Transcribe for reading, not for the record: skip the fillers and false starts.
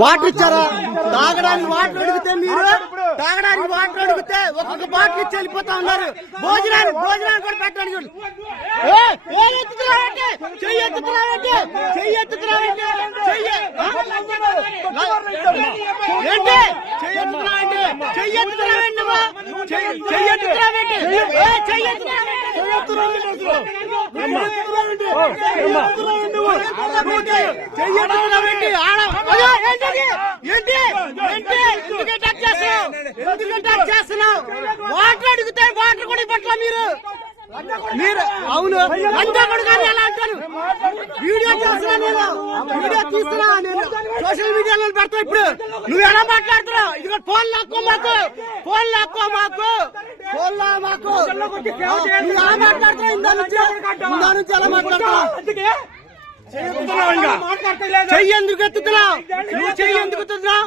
Water ఇచ్చారా? తాగడానికి water అడిగితే మీరు ఒక్కొక్క బాటిల్ ఇచ్చి వెళ్ళిపోతా ఉన్నారు. భోజనాలు కూడా పెట్టడానికి వాటర్ అడిగితే వాటర్ కూడా పట్ల మీరు అవును అంతా కూడా ఎలా అంటారు? వీడియో తీస్తున్నా నేను సోషల్ మీడియాలో పెడతా. ఇప్పుడు నువ్వు ఎలా మాట్లాడుతున్నావు? ఇదిగో ఫోన్ లాక్కో మాకు ఎలా మాట్లాడుతున్నావు? ఇందా నుంచి ఎలా మాట్లాడుతున్నావు? చెయ్యి ఎందుకు ఎత్తుతున్నావు? నువ్వు చెయ్యి ఎందుకు ఎత్తుతున్నావు?